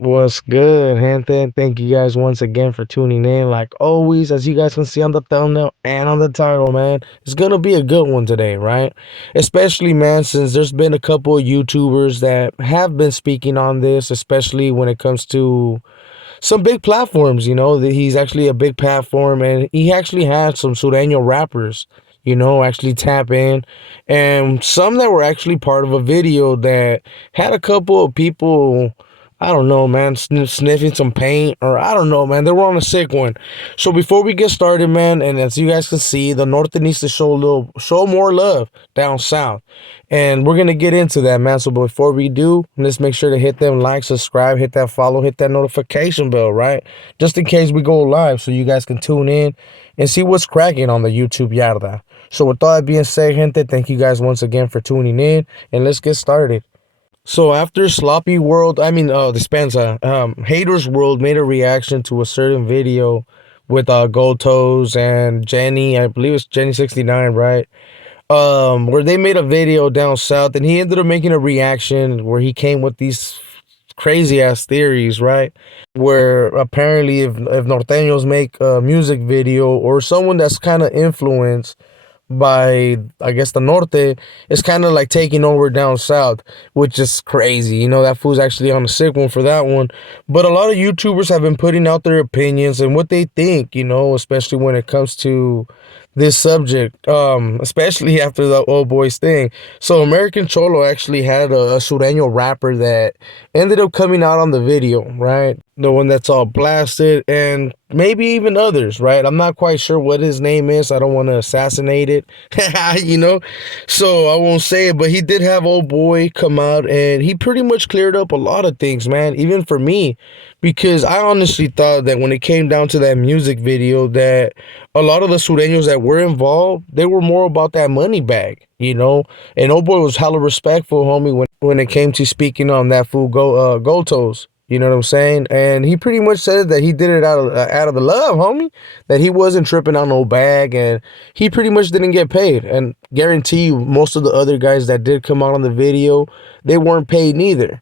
What's good, gente? Thank you guys once again for tuning in. Like always, as you guys can see on the thumbnail and on the title, man, it's gonna be a good one today, right? Especially, man, since there's been a couple of YouTubers that have been speaking on this, especially when it comes to some big platforms. That he's actually a big platform, and he actually had some Sureño rappers, actually tap in, and some that were actually part of a video that had a couple of people. I don't know, man, sniffing some paint, or I don't know, man. They were on a sick one. So before we get started, man, and as you guys can see, the Norte needs to show more love down south. And we're gonna get into that, man. So before we do, let's make sure to hit them like, subscribe, hit that follow, hit that notification bell, right? Just in case we go live, so you guys can tune in and see what's cracking on the YouTube yarda. So with all that being said, gente, thank you guys once again for tuning in, and let's get started. So after Sloppy World, Dispensa, Haters World made a reaction to a certain video with Gold Toes and Jenny, I believe it's Jenny 69, right? Where they made a video down south, and he ended up making a reaction where he came with these crazy ass theories, right? Where apparently if norteños make a music video, or someone that's kind of influenced by, I guess, the Norte, is kind of like taking over down south, which is crazy. That fool's actually on a sick one for that one. But a lot of YouTubers have been putting out their opinions and what they think, especially when it comes to this subject, especially after the old boys thing. So American Cholo actually had a Sureño rapper that ended up coming out on the video, right? The one that's all blasted, and maybe even others, right? I'm not quite sure what his name is. I don't want to assassinate it, you know? So I won't say it, but he did have old boy come out, and he pretty much cleared up a lot of things, man, even for me, because I honestly thought that when it came down to that music video, that a lot of the Sureños that were involved, they were more about that money bag, And old boy was hella respectful, homie, when it came to speaking on that fool Gold Toes. You know what I'm saying? And he pretty much said that he did it out of the love, homie. That he wasn't tripping on no bag, and he pretty much didn't get paid. And guarantee you, most of the other guys that did come out on the video, they weren't paid neither.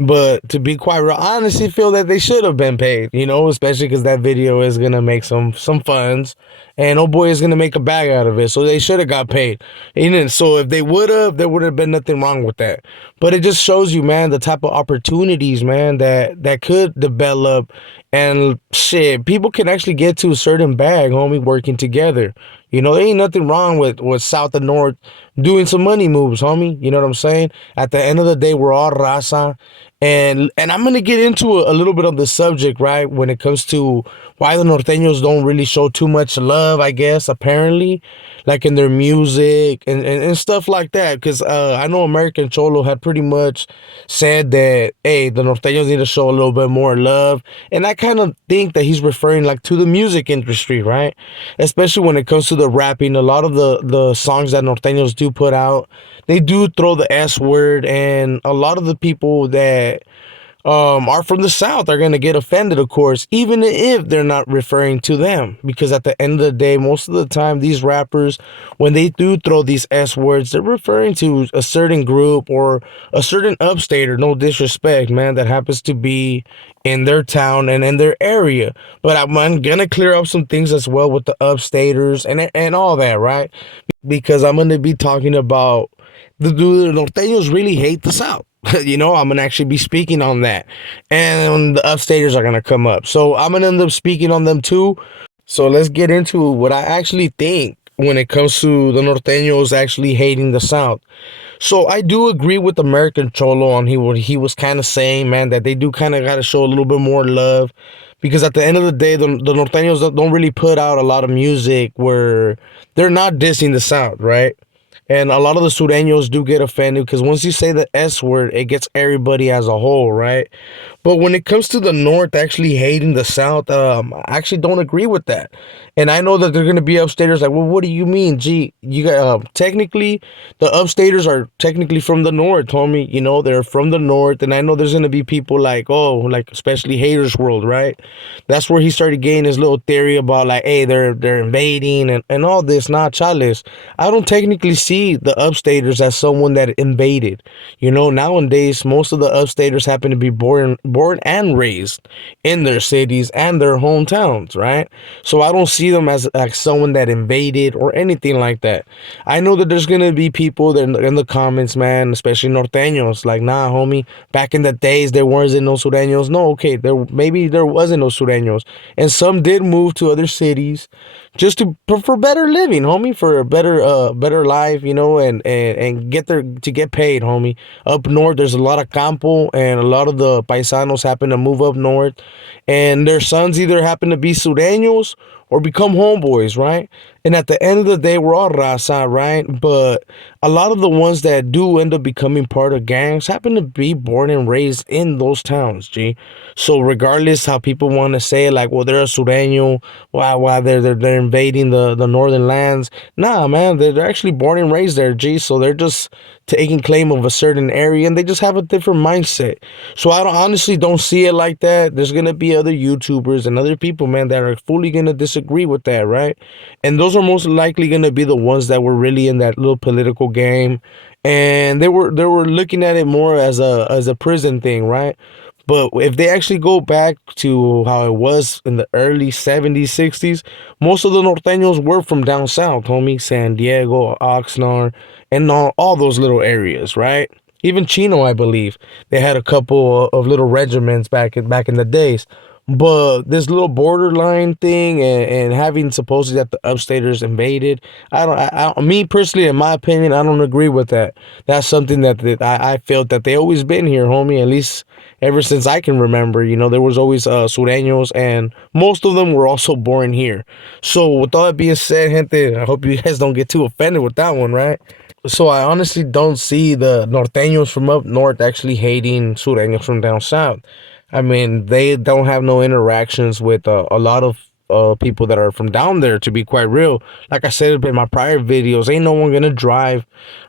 But to be quite real, I honestly feel that they should have been paid, especially because that video is gonna make some funds, and oh boy is gonna make a bag out of it. So they should have got paid. And so if they would have, there would have been nothing wrong with that. But it just shows you, man, the type of opportunities, man, that could develop, and shit, people can actually get to a certain bag, homie, working together. There ain't nothing wrong with South and North doing some money moves, homie. You know what I'm saying? At the end of the day, we're all raza. And I'm gonna get into a little bit of the subject, right? When it comes to why the norteños don't really show too much love, I guess, apparently, like in their music and stuff like that. Because I know American Cholo had pretty much said that, hey, the norteños need to show a little bit more love. And I kind of think that he's referring like to the music industry, right? Especially when it comes to the rapping. A lot of the songs that norteños do put out, they do throw the S word, and a lot of the people that are from the South are going to get offended, of course, even if they're not referring to them. Because at the end of the day, most of the time, these rappers, when they do throw these S words, they're referring to a certain group or a certain upstater, no disrespect, man, that happens to be in their town and in their area. But I'm going to clear up some things as well with the upstaters and all that, right? Because I'm going to be talking about do the norteños really hate the South? I'm gonna actually be speaking on that, and the upstaters are gonna come up. So I'm gonna end up speaking on them too. So let's get into what I actually think when it comes to the norteños actually hating the South. So I do agree with American Cholo on what he was kind of saying, man, that they do kind of got to show a little bit more love, because at the end of the day, the norteños don't really put out a lot of music where they're not dissing the South, right? And a lot of the Sureños do get offended because once you say the S word, it gets everybody as a whole, right? But when it comes to the North actually hating the South, I actually don't agree with that. And I know that they're gonna be upstaters like, well, what do you mean? Gee, you got technically the upstaters are technically from the North, homie. You know, they're from the North, and I know there's gonna be people like, oh, like especially haters world, right? That's where he started getting his little theory about like, hey, they're invading and all this. Nah, chales. I don't technically see the upstaters as someone that invaded. You know, nowadays most of the upstaters happen to be born and raised in their cities and their hometowns, right? So I don't see them as like someone that invaded or anything like that. I know that there's gonna be people that in the comments, man, especially norteños, like, nah, homie, back in the days there wasn't no sureños. No, okay, there wasn't no sureños, and some did move to other cities just to for better living, homie, for a better life, you know, and get their to get paid, homie. Up north, there's a lot of campo, and a lot of the paisanos happen to move up north, and their sons either happen to be sureños or become homeboys, right? And at the end of the day, we're all raza, right? But a lot of the ones that do end up becoming part of gangs happen to be born and raised in those towns, G. So regardless how people want to say like, well, they're a sureño, why they're invading the northern lands. Nah, man, they're actually born and raised there, G. So they're just taking claim of a certain area and they just have a different mindset. So I honestly don't see it like that. There's gonna be other YouTubers and other people, man, that are fully gonna disagree with that, right? And those are most likely gonna be the ones that were really in that little political game, and they were looking at it more as a prison thing, right? But if they actually go back to how it was in the early 70s, 60s, most of the norteños were from down south, homie. San Diego, Oxnard, and all those little areas, right? Even Chino, I believe. They had a couple of little regiments back in the days. But this little borderline thing and having supposedly that the upstaters invaded, me personally, in my opinion, I don't agree with that. That's something that I felt that they always been here, homie. At least ever since I can remember, you know, there was always sureños, and most of them were also born here. So with all that being said, gente, I hope you guys don't get too offended with that one, right? So I honestly don't see the norteños from up north actually hating sureños from down south. I mean, they don't have no interactions with a lot of people that are from down there. To be quite real, like I said in my prior videos, ain't no one gonna drive.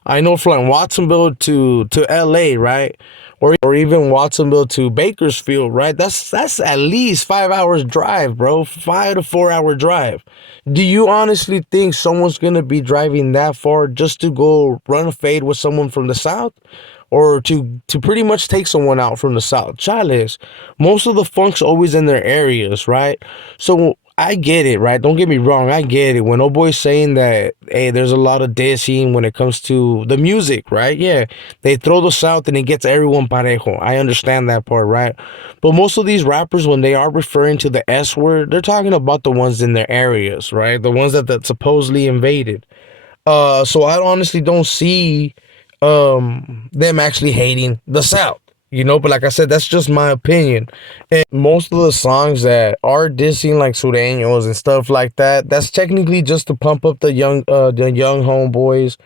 I know from Watsonville to L.A., right? Or even Watsonville to Bakersfield, right? That's at least 5 hours drive, bro. 5 to 4 hour drive. Do you honestly think someone's gonna be driving that far just to go run a fade with someone from the south? Or to pretty much take someone out from the south? Chales, most of the funk's always in their areas, right? So I get it, right? Don't get me wrong, I get it. When old boy's saying that, hey, there's a lot of dissing when it comes to the music, right? Yeah, they throw the south and it gets everyone parejo. I understand that part, right? But most of these rappers, when they are referring to the S word, they're talking about the ones in their areas, right? The ones that supposedly invaded. So I honestly don't see them actually hating the South. You know, but like I said, that's just my opinion. And most of the songs that are dissing like Sureños and stuff like that, that's technically just to pump up the young homeboys,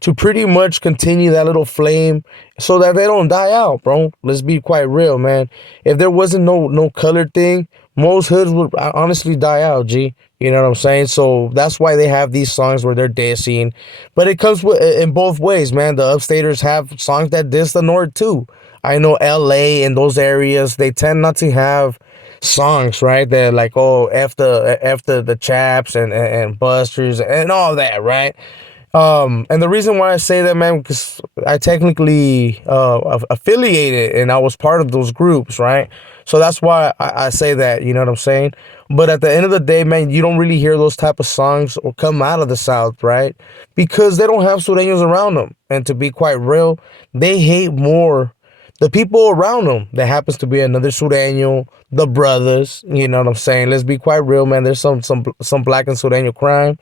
to pretty much continue that little flame so that they don't die out, bro. Let's be quite real, man. If there wasn't no color thing, most hoods would honestly die out, G. You know what I'm saying? So that's why they have these songs where they're dissing. But it comes in both ways, man. The upstaters have songs that diss the North too. I know LA and those areas, they tend not to have songs, right? They're like, oh, after the chaps and busters and all that, right? And the reason why I say that, man, because I technically affiliated and I was part of those groups, right? So that's why I say that, you know what I'm saying? But at the end of the day, man, you don't really hear those type of songs or come out of the South, right? Because they don't have Sureños around them. And to be quite real, they hate more the people around them that happens to be another Sureño, the brothers, you know what I'm saying? Let's be quite real, man. There's some black and Sureño crime.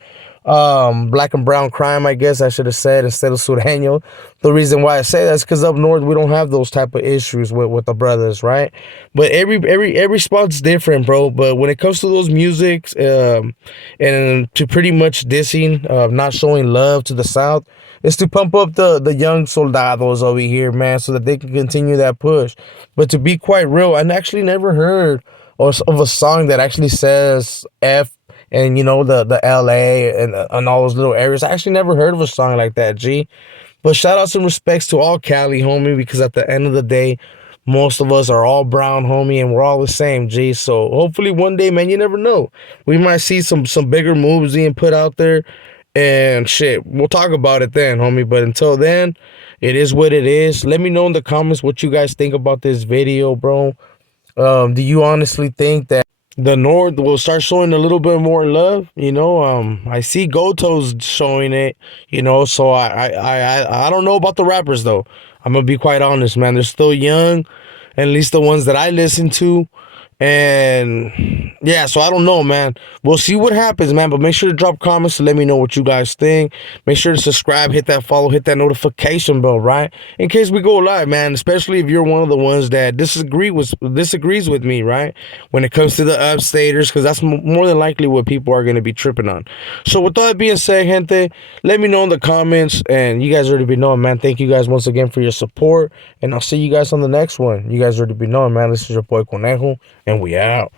black and brown crime, I guess I should have said, instead of Sureño. The reason why I say that is because up north we don't have those type of issues with the brothers, right? But every spot's different, bro. But when it comes to those musics, and to pretty much dissing, not showing love to the South, is to pump up the young soldados over here, man, so that they can continue that push. But to be quite real, I actually never heard of a song that actually says F and the LA and all those little areas. I actually never heard of a song like that, G. But shout out some respects to all Cali, homie, because at the end of the day, most of us are all brown, homie, and we're all the same, G. So hopefully one day, man, you never know, we might see some bigger moves being put out there, and shit, we'll talk about it then, homie. But until then, it is what it is. Let me know in the comments what you guys think about this video, bro. Do you honestly think that the North will start showing a little bit more love? I see Goto's showing it. So I don't know about the rappers though. I'm gonna be quite honest, man. They're still young, at least the ones that I listen to. And yeah, so I don't know, man. We'll see what happens, man. But make sure to drop comments to let me know what you guys think. Make sure to subscribe, hit that follow, hit that notification bell, right? In case we go live, man. Especially if you're one of the ones that disagrees with me, right? When it comes to the upstaters, because that's more than likely what people are gonna be tripping on. So with that being said, gente, let me know in the comments. And you guys already be knowing, man. Thank you guys once again for your support. And I'll see you guys on the next one. You guys already be knowing, man. This is your boy Conejo, and we out.